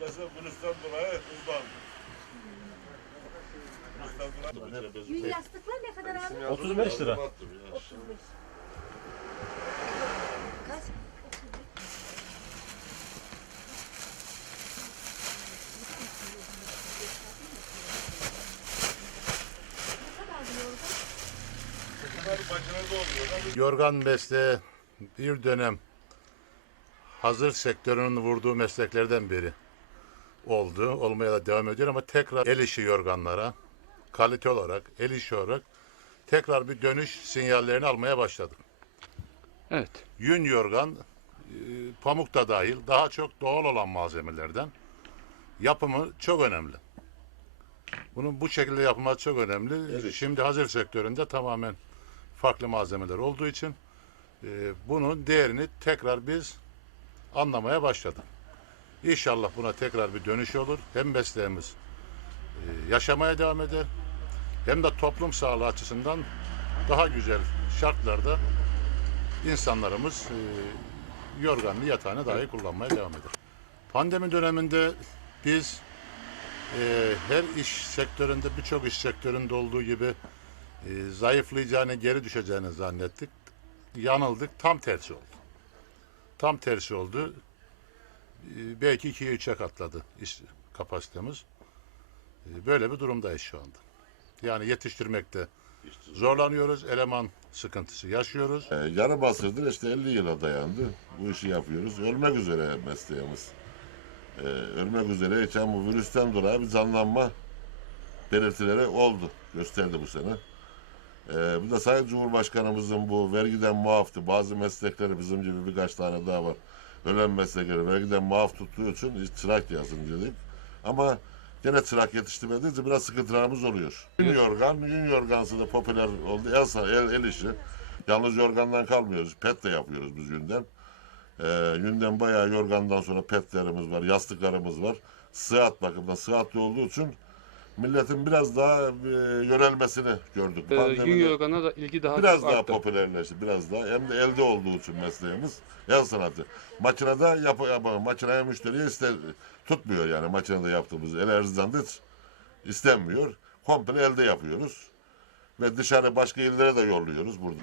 burası virüsten dolayı hızlandı. Yün yastıklar ne kadar abi? 35 lira. 35. Kaç? Yorgan mesleği bir dönem hazır sektörünün vurduğu mesleklerden biri oldu. Olmaya da devam ediyor ama tekrar el işi yorganlara kalite olarak, el işi olarak tekrar bir dönüş sinyallerini almaya başladık. Evet. Yün yorgan, e, pamuk da dahil daha çok doğal olan malzemelerden yapımı çok önemli. Bunun bu şekilde yapılması çok önemli. Şimdi hazır sektöründe tamamen farklı malzemeler olduğu için e, bunun değerini tekrar biz anlamaya başladık. İnşallah buna tekrar bir dönüş olur. Hem mesleğimiz e, yaşamaya devam eder hem de toplum sağlığı açısından daha güzel şartlarda insanlarımız e, yorganlı yatağını dahi kullanmaya devam eder. Pandemi döneminde biz e, her iş sektöründe birçok iş sektöründe olduğu gibi e, zayıflayacağını geri düşeceğini zannettik. Yanıldık. Tam tersi oldu. Tam tersi oldu. E, belki ikiye üçe katladı iş kapasitemiz. E, böyle bir durumdayız şu anda. Yani yetiştirmekte zorlanıyoruz. Eleman sıkıntısı yaşıyoruz. Ee, yarım asırdır işte 50 yıla dayandı. Bu işi yapıyoruz. Ölmek üzere mesleğimiz. Ee, ölmek üzere geçen bu virüsten dolayı bir canlanma belirtileri oldu. Gösterdi bu sene. Ee, bu da Sayın Cumhurbaşkanımızın bu vergiden muaftı. Bazı meslekleri bizim gibi birkaç tane daha var. Ölen meslekleri vergiden muaf tuttuğu için çırak yazın dedik. Ama gene çırak yetiştirmediği için biraz sıkıntılarımız oluyor. Yün yorgan, yün yorgansı da popüler oldu. El, el, el işi. Yalnız yorgandan kalmıyoruz. Pet de yapıyoruz biz yünden. Ee, yünden bayağı yorgandan sonra petlerimiz var, yastıklarımız var. Sıhhat bakımından sıhhatli olduğu için milletin biraz daha e, yönelmesini gördük. Ee, Pandemide Yoga'na da ilgi daha biraz çok daha popülerleşti, biraz daha. Hem de elde olduğu için mesleğimiz el sanatı. Makinede yap, yap makineye müşteriye ister, tutmuyor yani makinede yaptığımız el erzdan istenmiyor. Komple elde yapıyoruz. Ve dışarı başka illere de yolluyoruz burada.